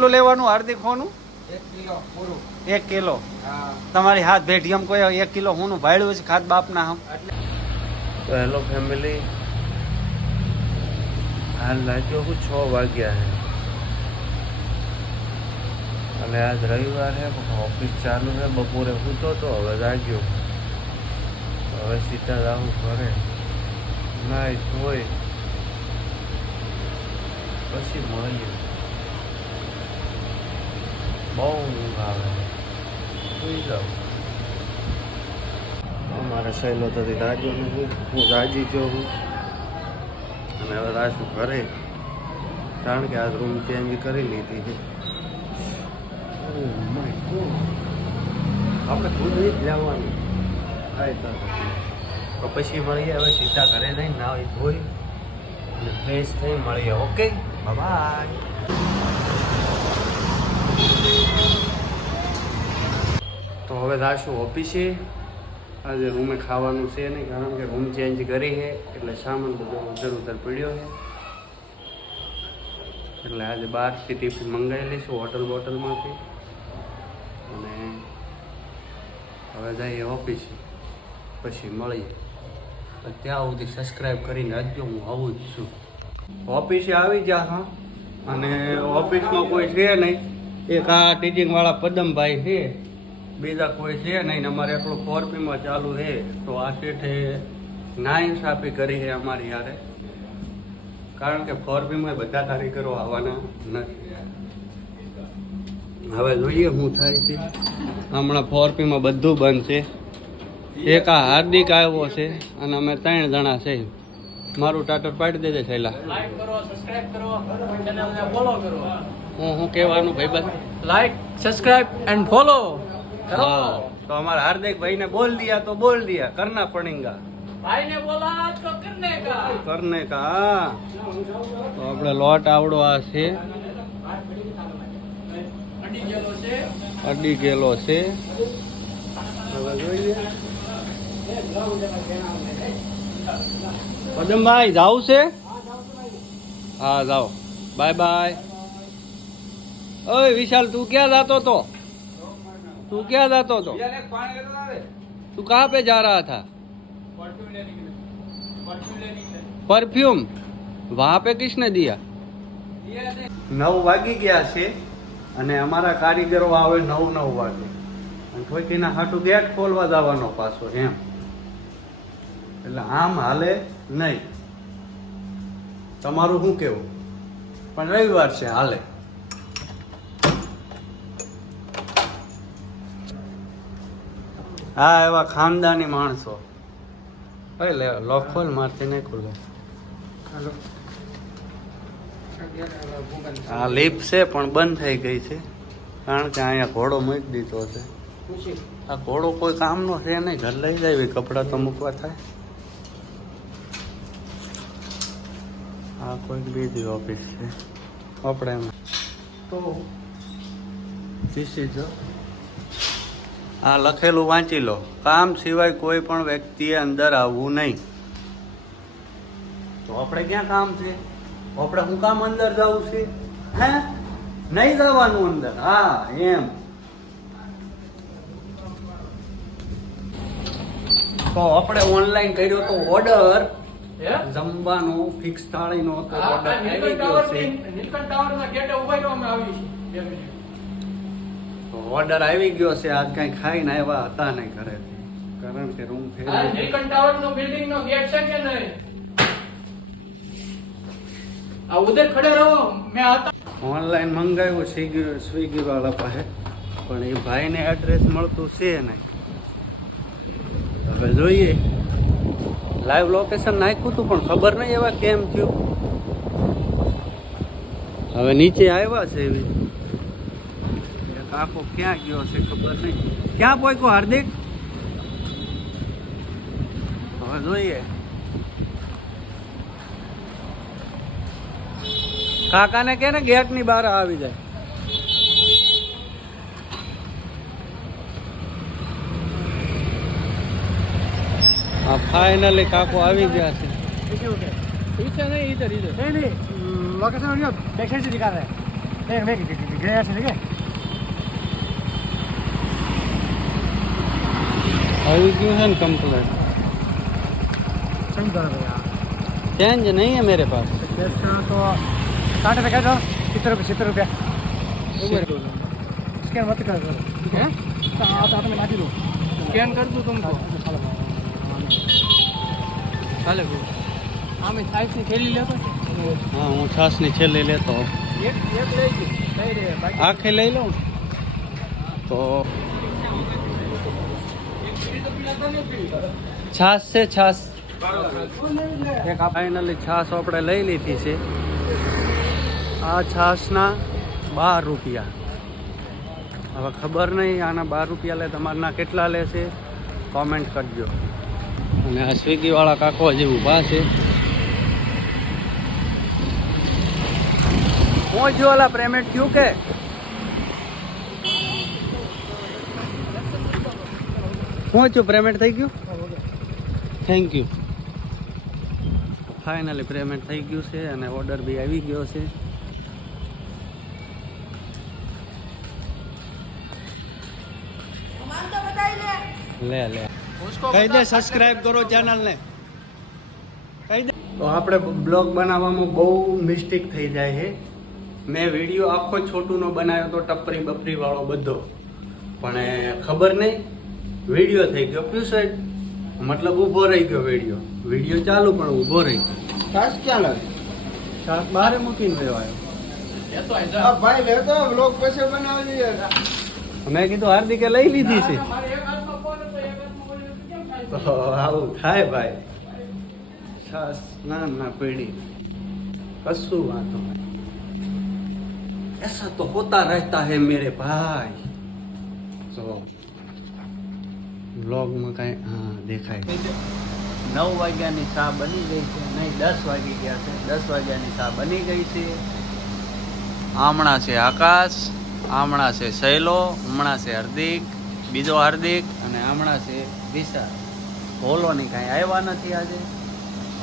Kilo લેવાનું હાર્દિક હોનું 1 kilo પૂરું 1 kilo હા તમારી હાથ ભેટી એમ કોઈ 1 કિલો હોનું ભાડ્યું છે ખાત બાપના હમ એટલે તો હેલો ફેમિલી, હાલ લાગ્યો હું 6 વાગ્યા છે અને આજ રવિવાર છે, ઓફિસ ચાલુ છે. બપોરે સૂતો તો હવે જાગ્યો. હવે સીધા જાઉં ઘરે, નાઈ ધોઈ પછી મળીએ. બહુ ઊંઘ આવે, સુઈ જાઉં. અમારે સહેલો થતી રાજો નથી, હું રાજી જો હું અને હવે રાજુ ઘરે, કારણ કે આજ રૂમ ચેન્જ કરી લીધી છે. આપણે ખુદ જ જવાનું થાય તો પછી મળીએ. હવે સીધા ઘરે જઈને નાવી ધોઈ અને ફ્રેશ થઈ મળીએ. Okay, bye. તો હવે જાશું ઓફિસે. આજે રૂમે ખાવાનું છે નહીં, કારણ કે રૂમ ચેન્જ કરી છે એટલે સામાન બધો ઉધર ઉધર પડ્યો છે. એટલે આજે બહારથી ટિફિન મંગાવી લઈશું હોટલમાંથી અને હવે જઈએ ઓફિસે. પછી મળીએ. ત્યાં સુધી સબસ્ક્રાઈબ કરીને રાખજો. હું આવું જ છું. ઓફિસે આવી ગયા હા, અને ઓફિસમાં કોઈ છે નહીં. એક આ ટીચિંગવાળા પદમભાઈ છે, બીજા કોઈ છે નહીં. અમારે એટલું 4Pમાં ચાલુ છે, તો આ શેઠે નાઇન્સાફી કરી છે અમારી યારે, કારણ કે 4Pમાં બધા કારીગરો આવવાના નથી. હવે જોઈએ શું થાય છે. હમણાં 4Pમાં બધું બંધ છે. એક આ હાર્દિક આવ્યો છે અને અમે 3 જણા છે. મારું ટાટર પાડી દેજે છેલ્લા. લાઈક કરો, સબસ્ક્રાઇબ કરો, ચેનલને ફોલો કરો. હું કહેવાનું ભાઈબંધ? Like, subscribe and follow. हाँ, तो हमारे हार्दिक भाई ने बोल दिया तो बोल दिया, करना पड़ेगा. ભાઈ ને બોલા તો करने का. तो આપણે લોટ આવડો આ છે, અડી ગયેલો છે. હવે જોઈએ. પદમભાઈ જાવું છે? હા જાઓ. Bye bye. ઓય વિશાલ, તું ક્યાં जातो तो? तू क्या जाता तो? तू कहाँ पे जा रहा था? परफ्यूम. वहाँ पे किसने दिया? 9 વાગી ગયા છે અને અમારા કારીગરો આવે 9 વાગે, અને કોઈકીના હાટું ગેટ ખોલવા જવાનો પાછો એમ. એટલે આમ હાલે નહીં. તમારું શું કેવું? પણ રવિવાર છે, હાલે. હા, એવા ખાનદાની માણસો. ભાઈ લે લોક ખોલ, મારથી નહીં ખુલે. આ લીપ છે પણ બંધ થઈ ગઈ છે, કારણ કે અહીંયા ઘોડો મૂકી દીધો છે. આ ઘોડો કોઈ કામનો છે નહીં, ઘર લઈ જાય કપડાં તો મૂકવા થાય. આ કોઈક બીજી ઓફિસ છે આપણે એમાં. તો આ લખેલું વાંચી લો. કામ સિવાય કોઈ પણ વ્યક્તિએ અંદર આવવું નહીં. તો આપણે ક્યાં કામ છે? આપણે શું કામ અંદર જવું છે? હે, નહીં જવાનું અંદર. હા એમ. તો આપણે ઓનલાઈન કર્યો તો ઓર્ડર, જમવાનો ફિક્સ થાળીનો તો ઓર્ડર આવી ગયો છે. નીલકંઠ ટાવર ના ગેટે ઉભા રહ્યો, અમે આવી છીએ 2 મિનિટ. ઓર્ડર આવી ગયો છે. આજ કઈ ખાઈને આવ્યા હતા નહીં ઘરેથી, કારણ કે રૂમ ફેરવી. નીલકંઠ ટાવર નો બિલ્ડિંગ નો ગેટ છે કે નહીં? આ ઉધર ખડે રહો. મેં હતા ઓનલાઈન મંગાવ્યું સ્વિગી વાળા પાસે, પણ એ ભાઈને એડ્રેસ મળતું છે નહીં. હવે જોઈએ. લાઈવ લોકેશન નાખ્યું હતું પણ ખબર નહીં એવા કેમ થયું. હવે નીચે આવ્યા છે એવી. આખો ક્યાં ગયો છે ખબર નહીં. ક્યાં પહોંચ્યો હાર્દિક? હવે જોઈએ. કાકાને કે ને ગેટ ની બહાર આવી જાય. હા, ફાઇનલી કાકો આવી ગયા છે. पीछे नहीं, इधर इधर नहीं नहीं लोकेशन बैक साइड से दिखा रहा है। देख देख ગયા છે કે આવી ગયું है ना कम्प्लीट सही कर रहे यार चेंज नहीं है मेरे पास कैश का तो 60 रुपये दो 70 रुपये स्कैन मत कर दो हैं? हाथ में लाठी दो स्कैन कर दूं तुमको ચાલે આમે સાઈઝ ની થેલી લેતો हाँ હું છાસની છેલ્લી લેતો હોઉં. એક લઈ ગઈ કઈ રે બાકી આખે લઈ લઉં તો છાસ છે છાસ એક ફાઇનલી છાસ આપણે લઈ લીધી છે આ છાસના 12 રૂપિયા હવે ખબર નહીં આના 12 રૂપિયા લે તમારના કેટલા લેશે કોમેન્ટ કરજો અને આ સ્વિગી વાળા કાકો હજી ઊભા છે પહોંચ્યો ઓલા પેમેન્ટ થયું કે પહોંચ્યું પેમેન્ટ થઈ ગયું થેન્ક યુ ફાઇનલી પેમેન્ટ થઈ ગયું છે અને ઓર્ડર બી આવી ગયો છે લે લે કહી દે સબસ્ક્રાઇબ કરો ચેનલને કહી દે તો આપણે બ્લોગ બનાવવામાં બહુ મિસ્ટેક થઈ જાય છે મેં વિડીયો આખો છોટુંનો બનાવ્યો તો ટપરી બપરી વાળો બધો પણ ખબર નહીં વિડીયો થઈ ગયો પ્યુસાઇડ મતલબ ઊભો રહી ગયો વિડીયો ચાલુ પણ ઊભો રહી ગયો છાસ ક્યાં લાગે છાસ બહાર મૂકીને ગયો આવ્યો ભાઈ લેતો બ્લોગ પછી બનાવી મેં કીધું હાર્દિકે લઈ લીધી છે મારે એક હાથમાં ફોન હતો એક હાથમાં બોલ્યો તો કેમ થાય તો આવું થાય ભાઈ છાસ ના પેઢી કશું વાંધો નહીં ऐसा तो होता रहता है मेरे भाई तो ब्लॉग में कहीं हाँ देखाય 9 વાગ્યાની ચા બની ગઈ છે નહીં 10 વાગી ગયા છે 10 વાગ્યાની ચા બની ગઈ છે આમણા છે આકાશ આમણા છે શૈલો હમણાં છે હાર્દિક બીજો હાર્દિક અને હમણાં છે વિશાલ ભોલોની કાંઈ આવ્યા નથી આજે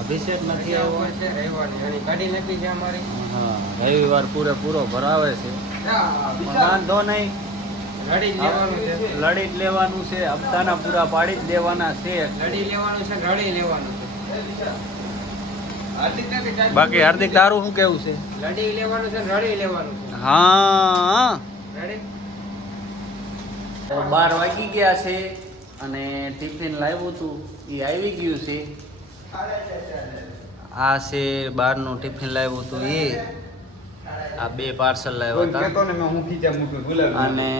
અભિષેક નથી આવ્યો ગાડી નાખી છે અમારી હા રવિવાર પૂરેપૂરો ભરાવે છે પણ વાંધો નહીં ગાડી લેવાનું છે લડી જ લેવાનું છે હપ્તાના પૂરા પાડી જ દેવાના છે ગાડી લેવાનું છે ગાડી લેવાનું છે બાકી હાર્દિક તારું શું કેવું છે લડી લેવાનું છે રડી લેવાનું છે હા રેડી 12 વાગી ગયા છે અને ટિફિન લાવ્યું હતું એ આવી ગયું છે આ છે બહારનું ટિફિન લાવ્યું હતું એ આ 2 પાર્સલ લાવ્યા હતા અને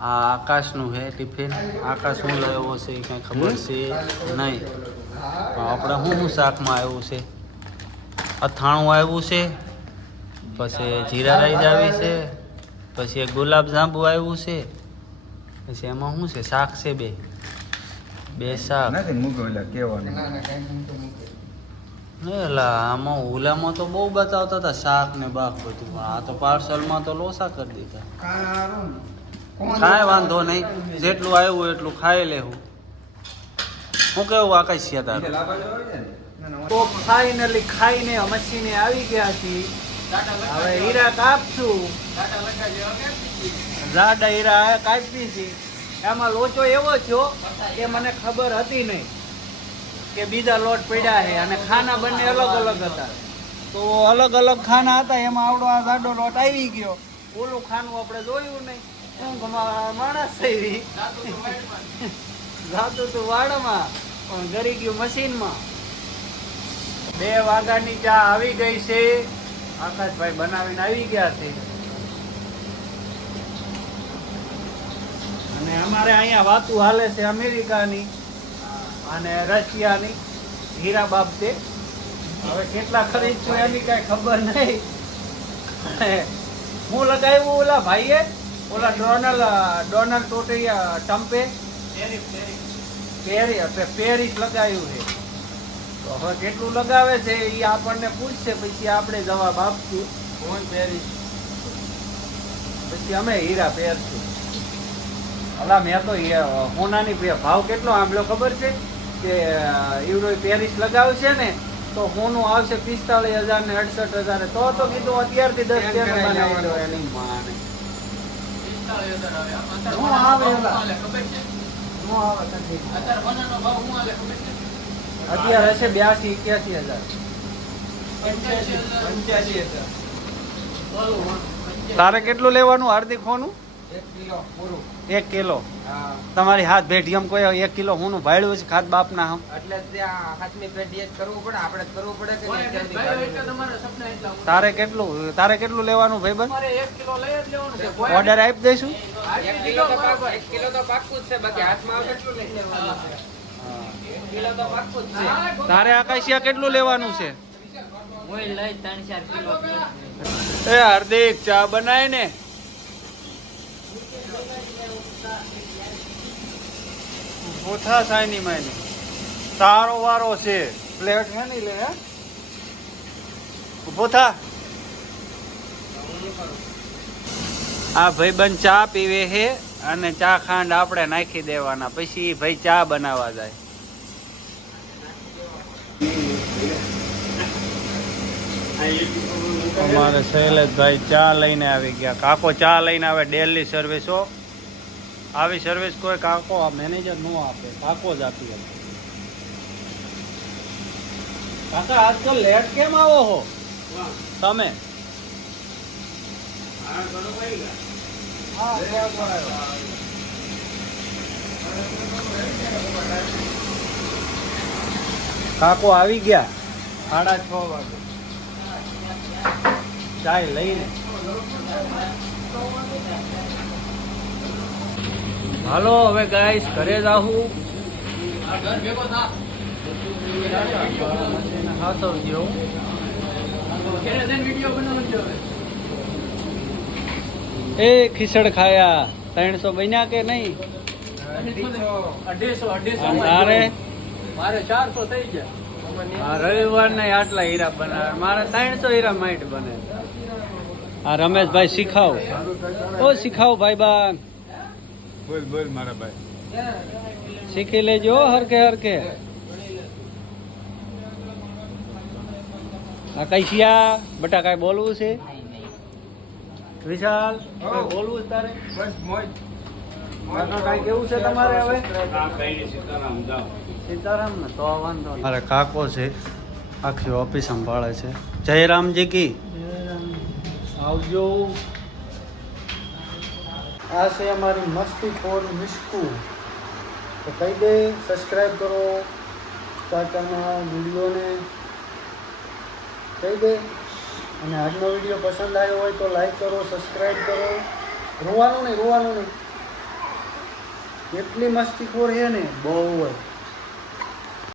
આ આકાશનું છે ટિફિન આકાશ શું લાવ્યો છે એ કંઈ ખબર છે નહીં આપણે શું શાકમાં આવ્યું છે અથાણું આવ્યું છે પછી જીરા રાઈસ આવી છે પછી એક ગુલાબ જાંબુ આવ્યું છે પછી એમાં શું છે શાક છે બે શાક એલા આમાં ઓલામાં તો બહુ બતાવતા હતા શાક ને બાક બધું આ તો પાર્સલમાં તો લોસા કરી દીધા કાંઈ વાંધો નહીં જેટલું આવ્યું એટલું ખાઈ લેવું હું કેવું આકાશિયા તારું તો ફાઇનલી ખાઈને મશીને આવી ગયા છીએ હવે હીરા કાપશું જાડા હીરા કાપી છે એમાં લોચો એવો થયો કે મને ખબર હતી નહીં કે બીજા લોટ પડ્યા છે અને ખાના બંને અલગ અલગ હતા તો અલગ અલગ ખાના હતા એમાં આવડો આ જાડો લોટ આવી ગયો ઓલું ખાનું આપણે જોયું નહીં ઊંઘમાં માણસ થઈ જાતું તું વાડમાં પણ ગરી ગયું મશીનમાં 2 વાગ્યાની ચા આવી ગઈ છે આકાશભાઈ બનાવીને આવી ગયા છે અને અમારે અહીંયા વાતું હાલે છે અમેરિકાની અને રશિયાની હીરા બાબતે હવે કેટલા ખરીદશું એની કાંઈ ખબર નહીં હું લગાવ્યું ઓલા ભાઈએ ઓલા ડોનાલ્ડ ટોટિયા ટમ્પે પેરિસ લગાવ્યું છે તો હવે કેટલું લગાવે છે એ આપણને પૂછશે પછી આપણે જવાબ આપશું કોણ પેરિસ પછી અમે હીરા પહેરશું અલા મેં તો સોનાની ભાવ કેટલો આંબળ્યો ખબર છે કે એવડો પેરિસ લગાવશે ને તો હોનું આવશે 45,000 ને 68,000. તો કીધું અત્યારથી 10 ચેન બનાવી દો એની માને. હું આવે એલા. હું આવે તકલીફ. અત્યારે હશે 82,000-81,000. તારે કેટલું લેવાનું હાર્દિક હોનું? 1 કિલો પૂરું. 1 કિલો. હા. તમારી હાથ ભેટી એમ કોઈ 1 કિલો હોનું ભાડ્યું છે ખાત બાપના હમ. એટલે ત્યાં હાથની પેઢી જ કરવું પડે, આપણે જ કરવું પડે કે નહીં? તારે કેટલું લેવાનું ભાઈબંધ? ઓર્ડર આપી દઈશું. 1 કિલો તો પાક્કું જ છે, બાકી હાથમાં કેટલું લઈ લેવાનું છે? 1 કિલો તો પાક્કું જ છે. તારે આકાશિયા કેટલું લેવાનું છે? હું લઈ 3-4 કિલો. એ હાર્દિક ચા બનાય ને. પોથા સાયની માયની તારો વારો છે. પ્લેટ હે નહીં લે હે પોથા. આ ભાઈબંધ ચા પીવે છે અને ચા ખાંડ આપણે નાખી દેવાના, પછી ભાઈ ચા બનાવવા જાય. અમારે શૈલેષભાઈ ચા લઈને આવી ગયા. કાકો ચા લઈને આવે ડેલી સર્વિસો. આવી સર્વિસ કોઈ કાકો મેનેજર નો આપે, કાકો જ આપી આપે. કાકા આજકાલ લેટ કેમ આવો હો તમે? કાકો આવી ગયા 6:30 વાગે ચાય લઈને. હાલો હવે ગાઈસ ઘરે જાહું. એ ખીચડ ખાયા 300 બન્યા કે નહીં? 250. તારે મારે 400 થઈ ગયા. રવિવાર ને આટલા હીરા બનાવે, મારે 300 હીરા માઇટ બને. આ રમેશભાઈ શીખાવ, ઓ શીખાવ ભાઈ બાન. બોલ મારા ભાઈ. શીખી લેજો હરકે હરકે. આકાશિયા બટા કાંઈ બોલવું છે? વિશાલ કાંઈ બોલવું છે તારે? બસ મોજ. કાકા કાંઈ કેવું છે તમારે હવે? સીતારામ ને તો વાંધો નહીં. મારે કાકો છે, આખી ઓફિસ સંભાળે છે. જયરામજી કી આવજો. આ છે અમારી મસ્તી ખોર મિસ્કુ. તો કહી દે સબસ્ક્રાઈબ કરો કાકાના વિડીયોને કહી દે. અને આજનો વિડીયો પસંદ આવ્યો હોય તો લાઈક કરો, સબસ્ક્રાઈબ કરો. રોવાનું નહીં. એટલી મસ્તી ખોર છે ને બહુ જ.